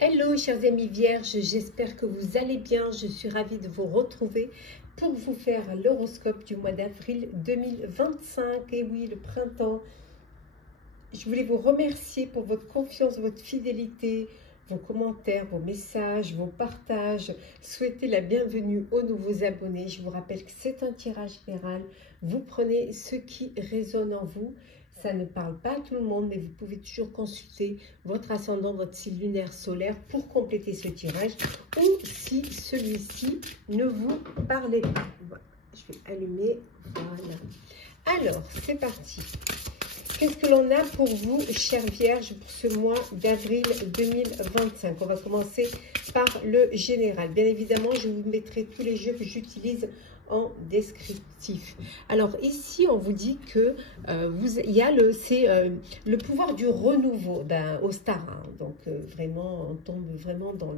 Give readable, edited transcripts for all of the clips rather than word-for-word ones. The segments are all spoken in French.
Hello chers amis vierges, j'espère que vous allez bien. Je suis ravie de vous retrouver pour vous faire l'horoscope du mois d'avril 2025. Et oui, le printemps. Je voulais vous remercier pour votre confiance, votre fidélité, vos commentaires, vos messages, vos partages. Souhaitez la bienvenue aux nouveaux abonnés. Je vous rappelle que c'est un tirage général. Vous prenez ce qui résonne en vous. Ça ne parle pas à tout le monde, mais vous pouvez toujours consulter votre ascendant, votre signe lunaire solaire pour compléter ce tirage. Ou si celui-ci ne vous parlait pas. Voilà. Je vais allumer. Voilà. Alors, c'est parti. Qu'est-ce que l'on a pour vous, chère Vierge, pour ce mois d'avril 2025? On va commencer par le général. Bien évidemment, je vous mettrai tous les jeux que j'utilise en descriptif. Alors ici, on vous dit que il y a le pouvoir du renouveau au star. Hein. Donc vraiment, on tombe vraiment dans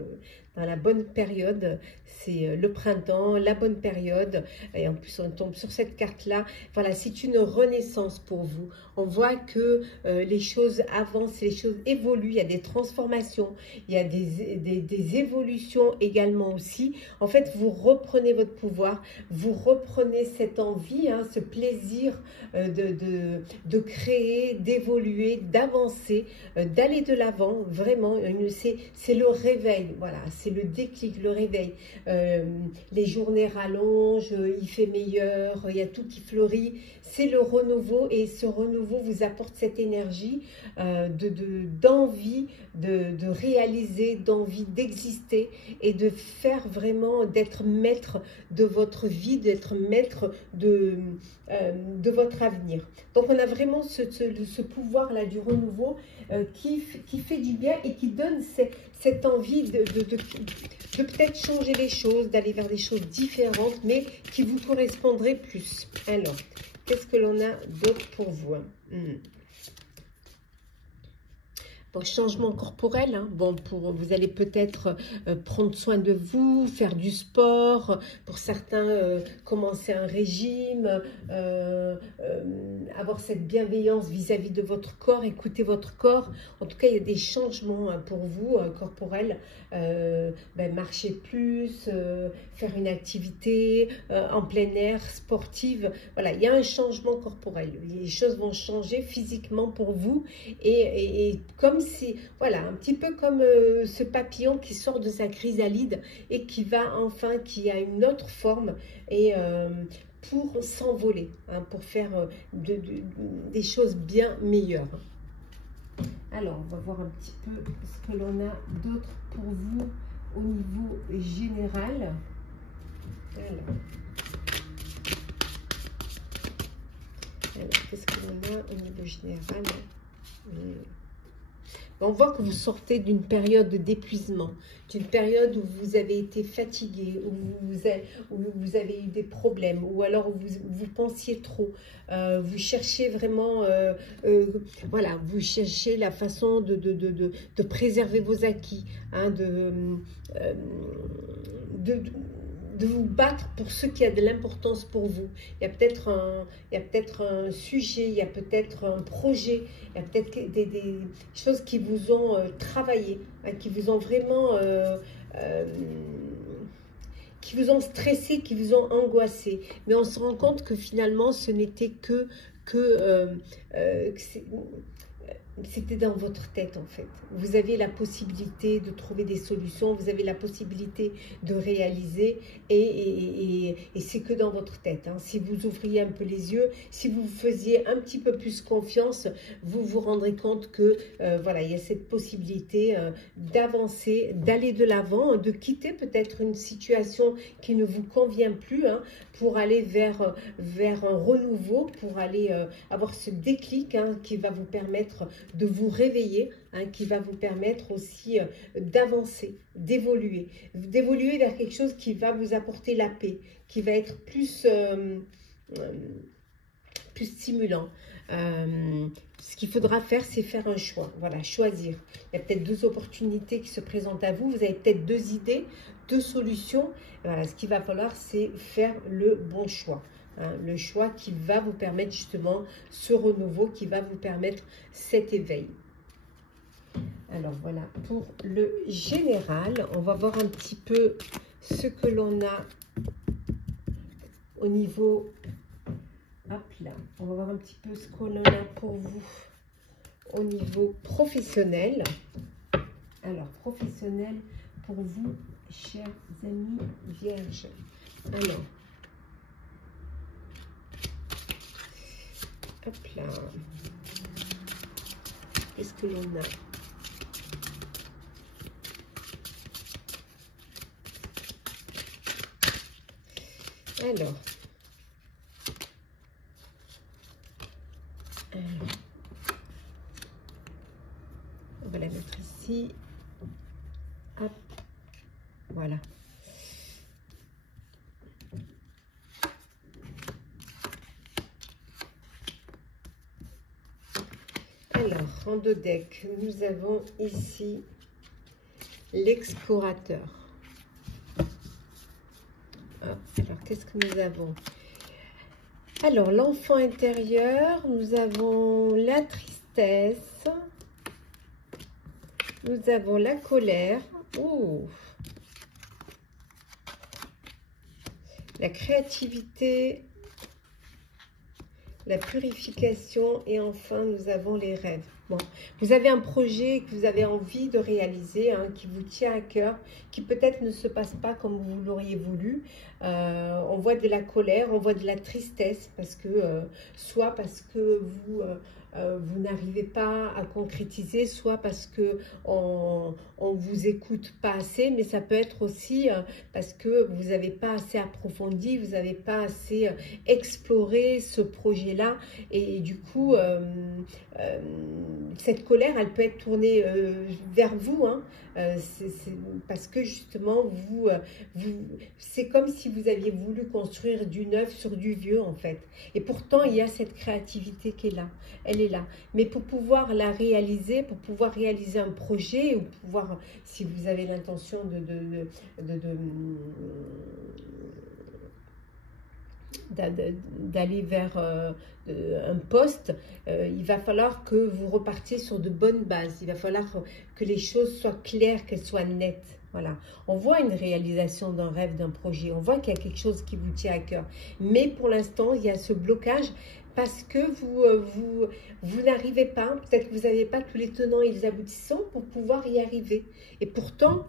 la bonne période. C'est le printemps, la bonne période. Et en plus, on tombe sur cette carte-là. Voilà, c'est une renaissance pour vous. On voit que les choses avancent, les choses évoluent. Il y a des transformations, il y a des évolutions également aussi. En fait, vous reprenez votre pouvoir, vous reprenez cette envie, hein, ce plaisir de créer, d'évoluer, d'avancer, d'aller de l'avant. Vraiment, c'est le réveil. Voilà, c'est le déclic, le réveil. Les journées rallongent, il fait meilleur, il y a tout qui fleurit. C'est le renouveau et ce renouveau vous apporte cette énergie d'envie de réaliser, d'envie d'exister et de faire vraiment, d'être maître de votre vie, d'être maître de votre avenir. Donc on a vraiment ce pouvoir-là du renouveau qui fait du bien et qui donne cette envie de peut-être changer les choses, d'aller vers des choses différentes, mais qui vous correspondraient plus. Alors, qu'est-ce que l'on a d'autre pour vous? Bon, changement corporel, hein. Bon, vous allez peut-être prendre soin de vous, faire du sport, pour certains commencer un régime, avoir cette bienveillance vis-à-vis de votre corps, écouter votre corps. En tout cas, il y a des changements pour vous corporels, marcher plus, faire une activité en plein air, sportive. Voilà, il y a un changement corporel. Les choses vont changer physiquement pour vous et comme si, voilà, un petit peu comme ce papillon qui sort de sa chrysalide et qui va enfin, qui a une autre forme et pour s'envoler, hein, pour faire des choses bien meilleures. Alors, on va voir un petit peu ce que l'on a d'autre pour vous au niveau général. Alors qu'est-ce que l'on a au niveau général? On voit que vous sortez d'une période d'épuisement, d'une période où vous avez été fatigué, où vous avez eu des problèmes, ou alors vous pensiez trop. Vous cherchez vraiment, voilà, vous cherchez la façon de préserver vos acquis, hein, de vous battre pour ce qui a de l'importance pour vous. Il y a peut-être un sujet, il y a peut-être un projet, il y a peut-être des choses qui vous ont travaillé, hein, qui vous ont vraiment qui vous ont stressé, qui vous ont angoissé. Mais on se rend compte que finalement ce n'était que c'était dans votre tête en fait. Vous avez la possibilité de trouver des solutions, vous avez la possibilité de réaliser et c'est que dans votre tête. Hein. Si vous ouvriez un peu les yeux, si vous faisiez un petit peu plus confiance, vous vous rendrez compte que voilà, il y a cette possibilité d'avancer, d'aller de l'avant, de quitter peut-être une situation qui ne vous convient plus, hein, pour aller vers un renouveau, pour aller avoir ce déclic, hein, qui va vous permettre de vous réveiller, hein, qui va vous permettre aussi d'avancer, d'évoluer vers quelque chose qui va vous apporter la paix, qui va être plus stimulant. Ce qu'il faudra faire, c'est faire un choix. Voilà, choisir. Il y a peut-être deux opportunités qui se présentent à vous. Vous avez peut-être deux idées, deux solutions. Voilà, ce qu'il va falloir, c'est faire le bon choix. Hein, le choix qui va vous permettre justement ce renouveau, qui va vous permettre cet éveil. Alors voilà, pour le général, on va voir un petit peu ce que l'on a au niveau... Hop là, on va voir un petit peu ce qu'on en a pour vous au niveau professionnel. Alors, professionnel pour vous, chers amis vierges. Alors, hop là. Qu'est-ce que l'on a? Alors, on va la mettre ici. Hop, voilà. Alors, en dos deck, nous avons ici l'explorateur. Alors, qu'est-ce que nous avons? Alors, l'enfant intérieur, nous avons la tristesse, nous avons la colère, la créativité, la purification et enfin, nous avons les rêves. Bon, vous avez un projet que vous avez envie de réaliser, hein, qui vous tient à cœur, qui peut-être ne se passe pas comme vous l'auriez voulu. On voit de la colère, on voit de la tristesse, parce que soit parce que vous n'arrivez pas à concrétiser, soit parce que on vous écoute pas assez, mais ça peut être aussi parce que vous n'avez pas assez approfondi, vous n'avez pas assez exploré ce projet-là, et du coup, cette colère, elle peut être tournée vers vous, hein. Parce que justement, c'est comme si vous aviez voulu construire du neuf sur du vieux, en fait. Et pourtant, il y a cette créativité qui est là. Elle est là. Mais pour pouvoir la réaliser, pour pouvoir réaliser un projet, ou pouvoir, si vous avez l'intention d'aller vers un poste, il va falloir que vous repartiez sur de bonnes bases. Il va falloir que les choses soient claires, qu'elles soient nettes. Voilà, on voit une réalisation d'un rêve, d'un projet, on voit qu'il y a quelque chose qui vous tient à cœur. Mais pour l'instant, il y a ce blocage parce que vous n'arrivez pas, peut-être que vous n'avez pas tous les tenants et les aboutissants pour pouvoir y arriver. Et pourtant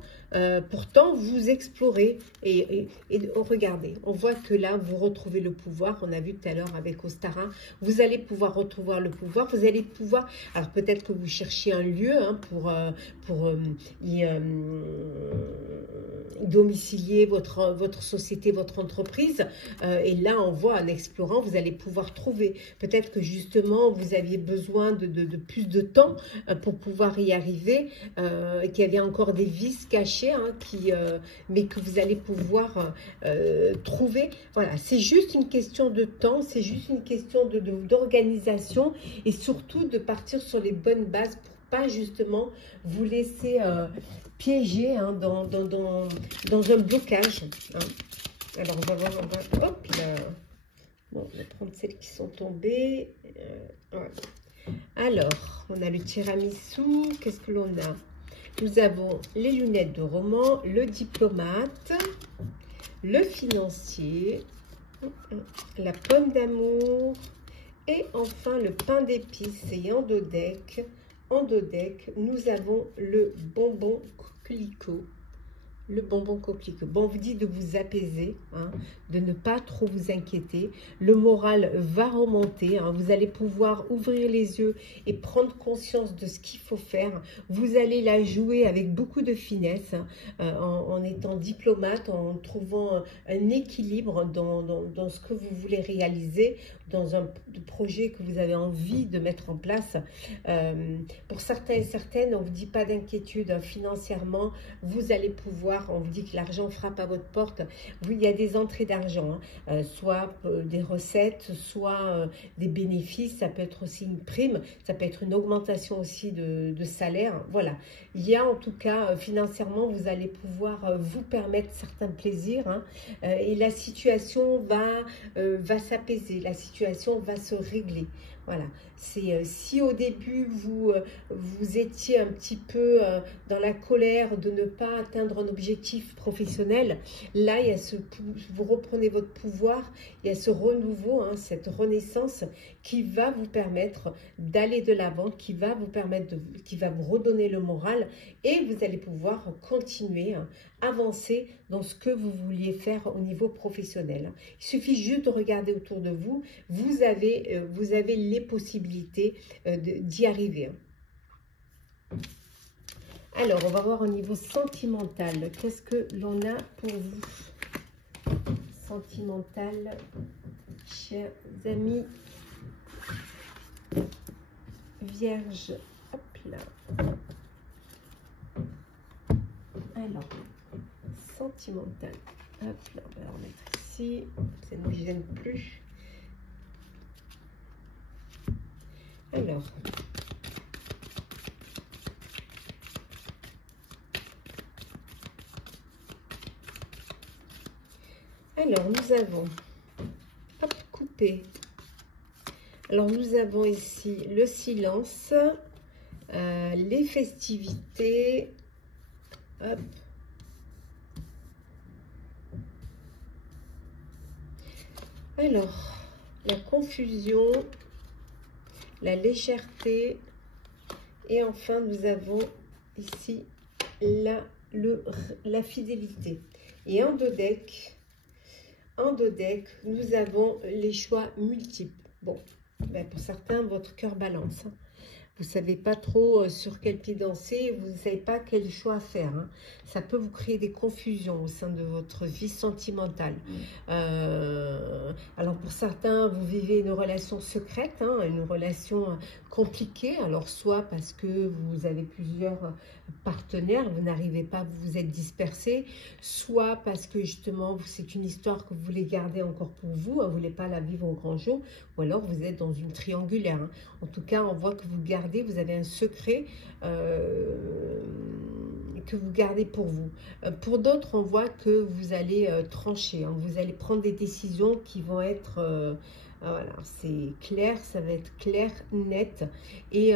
vous explorez et regardez, on voit que là, vous retrouvez le pouvoir. On a vu tout à l'heure avec Ostara, vous allez pouvoir retrouver le pouvoir, vous allez pouvoir, alors peut-être que vous cherchiez un lieu, hein, pour y domicilier votre société, votre entreprise, et là on voit en explorant, vous allez pouvoir trouver, peut-être que justement vous aviez besoin de plus de temps pour pouvoir y arriver, qu'il y avait encore des vices cachés, hein, mais que vous allez pouvoir trouver. Voilà, c'est juste une question de temps, c'est juste une question d'organisation, et surtout de partir sur les bonnes bases pour pas justement vous laisser piéger, hein, dans un blocage, hein. Alors on va voir, hop là. Bon, on va prendre celles qui sont tombées. Voilà. Alors, on a le tiramisu. Qu'est-ce que l'on a? Nous avons les lunettes de roman, le diplomate, le financier, la pomme d'amour et enfin le pain d'épices. Et en dos deck, nous avons le bonbon coquelicot. Le bonbon coquelicot. Bon, on vous dit de vous apaiser, hein, de ne pas trop vous inquiéter. Le moral va remonter, hein, vous allez pouvoir ouvrir les yeux et prendre conscience de ce qu'il faut faire. Vous allez la jouer avec beaucoup de finesse, hein, en étant diplomate, en trouvant un équilibre dans ce que vous voulez réaliser, dans un projet que vous avez envie de mettre en place. Pour certains et certaines, on ne vous dit pas d'inquiétude, hein, financièrement, vous allez pouvoir, on vous dit que l'argent frappe à votre porte. Oui, il y a des entrées d'argent, hein, soit des recettes, soit des bénéfices. Ça peut être aussi une prime, ça peut être une augmentation aussi de salaire. Voilà, il y a en tout cas, financièrement, vous allez pouvoir vous permettre certains plaisirs, hein, et la situation va s'apaiser, la situation va se régler. Voilà, c'est si au début vous étiez un petit peu dans la colère de ne pas atteindre un objectif professionnel, là il y a vous reprenez votre pouvoir, il y a ce renouveau, hein, cette renaissance qui va vous permettre d'aller de l'avant, qui va vous permettre qui va vous redonner le moral et vous allez pouvoir continuer, hein, avancer dans ce que vous vouliez faire au niveau professionnel. Il suffit juste de regarder autour de vous, vous avez les possibilités d'y arriver. Alors, on va voir au niveau sentimental. Qu'est-ce que l'on a pour vous? Sentimental, chers amis vierges. Hop là. Alors, sentimental. Hop là, on va la remettre ici. Ça ne nous gêne plus. Alors, nous avons, hop, coupé. Alors, nous avons ici le silence, les festivités, hop. Alors, la confusion, la légèreté, et enfin, nous avons ici la fidélité. Et en deux decks, nous avons les choix multiples. Bon, ben pour certains, votre cœur balance. Hein. Vous ne savez pas trop sur quel pied danser, vous ne savez pas quel choix faire. Hein. Ça peut vous créer des confusions au sein de votre vie sentimentale. Alors pour certains, vous vivez une relation secrète, hein, une relation compliquée. Alors soit parce que vous avez plusieurs partenaires, vous n'arrivez pas, vous êtes dispersé, soit parce que justement c'est une histoire que vous voulez garder encore pour vous, hein, vous ne voulez pas la vivre au grand jour, ou alors vous êtes dans une triangulaire. Hein. En tout cas, on voit que vous gardez, vous avez un secret que vous gardez pour vous. Pour d'autres, on voit que vous allez trancher, hein, vous allez prendre des décisions qui vont être... voilà, c'est clair, ça va être clair, net, et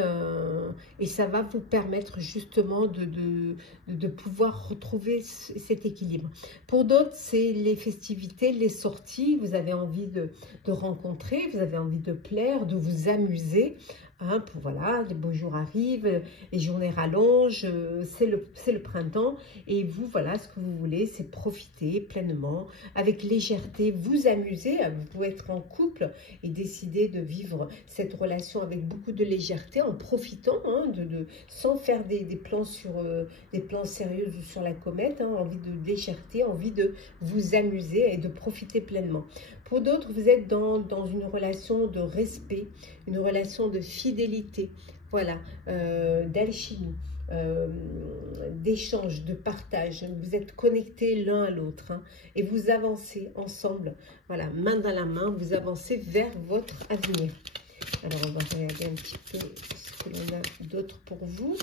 ça va vous permettre justement de pouvoir retrouver cet équilibre. Pour d'autres, c'est les festivités, les sorties, vous avez envie de rencontrer, vous avez envie de plaire, de vous amuser. Hein, voilà, les beaux jours arrivent, les journées rallongent, c'est le printemps et vous, voilà, ce que vous voulez, c'est profiter pleinement, avec légèreté, vous amuser. Vous pouvez être en couple et décider de vivre cette relation avec beaucoup de légèreté, en profitant, hein, sans faire des plans des plans sérieux ou sur la comète, hein, envie de légèreté, envie de vous amuser et de profiter pleinement. Pour d'autres, vous êtes dans une relation de respect, une relation de fidélité, voilà, d'alchimie, d'échange, de partage. Vous êtes connectés l'un à l'autre, hein, et vous avancez ensemble, voilà, main dans la main, vous avancez vers votre avenir. Alors, on va regarder un petit peu ce que l'on a d'autre pour vous.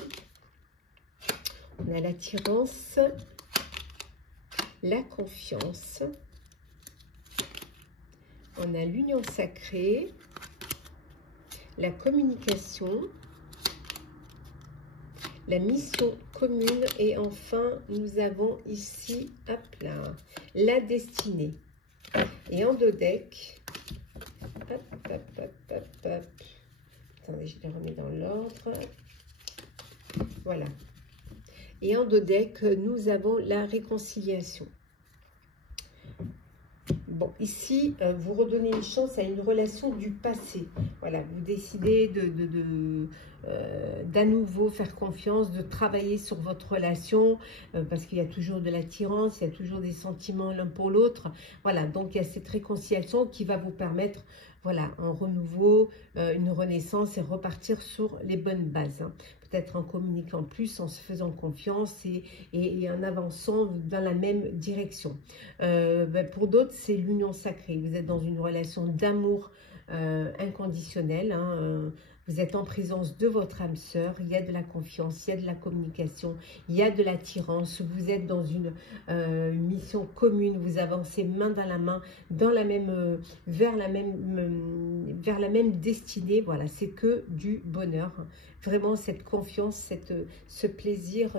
On a l'attirance, la confiance. On a l'union sacrée, la communication, la mission commune et enfin, nous avons ici, hop là, la destinée. Et en deux decks, hop, hop, hop, hop, hop. Attendez, je les remets dans l'ordre. Voilà. Et en deux decks, nous avons la réconciliation. Bon, ici, vous redonnez une chance à une relation du passé. Voilà, vous décidez d'à nouveau faire confiance, de travailler sur votre relation, parce qu'il y a toujours de l'attirance, il y a toujours des sentiments l'un pour l'autre. Voilà, donc il y a cette réconciliation qui va vous permettre, voilà, un renouveau, une renaissance et repartir sur les bonnes bases. Hein. Peut-être en communiquant plus, en se faisant confiance et en avançant dans la même direction. Pour d'autres, c'est l'union sacrée. Vous êtes dans une relation d'amour inconditionnel, hein, Vous êtes en présence de votre âme sœur, il y a de la confiance, il y a de la communication, il y a de l'attirance, vous êtes dans une mission commune, vous avancez main dans la main, dans la même, vers la même destinée. Voilà, c'est que du bonheur. Vraiment, cette confiance, ce plaisir.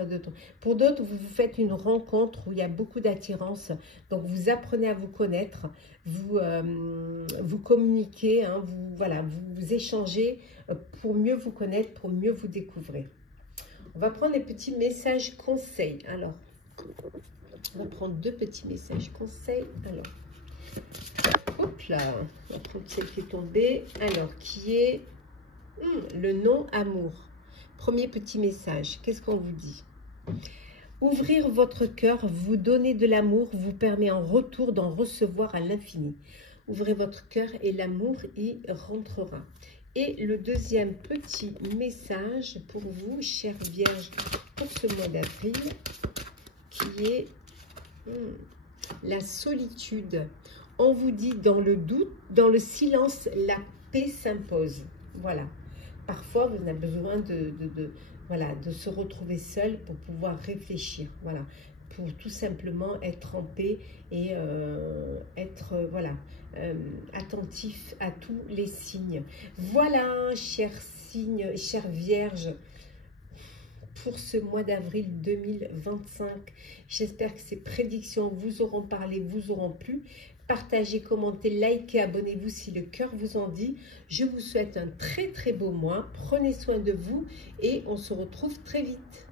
Pour d'autres, vous faites une rencontre où il y a beaucoup d'attirance. Donc, vous apprenez à vous connaître, vous communiquez, hein, vous échangez pour mieux vous connaître, pour mieux vous découvrir. On va prendre les petits messages conseils. Alors, on va prendre 2 petits messages conseils. Alors, hop là, on va prendre celle qui est tombée. Alors, qui est le non-amour. Premier petit message, qu'est-ce qu'on vous dit? Ouvrir votre cœur, vous donner de l'amour, vous permet en retour d'en recevoir à l'infini. Ouvrez votre cœur et l'amour y rentrera. Et le deuxième petit message pour vous, chère Vierge, pour ce mois d'avril, qui est la solitude. On vous dit dans le doute, dans le silence, la paix s'impose. Voilà. Parfois, vous avez besoin de se retrouver seul pour pouvoir réfléchir. Voilà. Pour tout simplement être en paix et être attentif à tous les signes. Voilà, chers signes, chères vierges, pour ce mois d'avril 2025. J'espère que ces prédictions vous auront parlé, vous auront plu. Partagez, commentez, likez, abonnez-vous si le cœur vous en dit. Je vous souhaite un très très beau mois. Prenez soin de vous et on se retrouve très vite.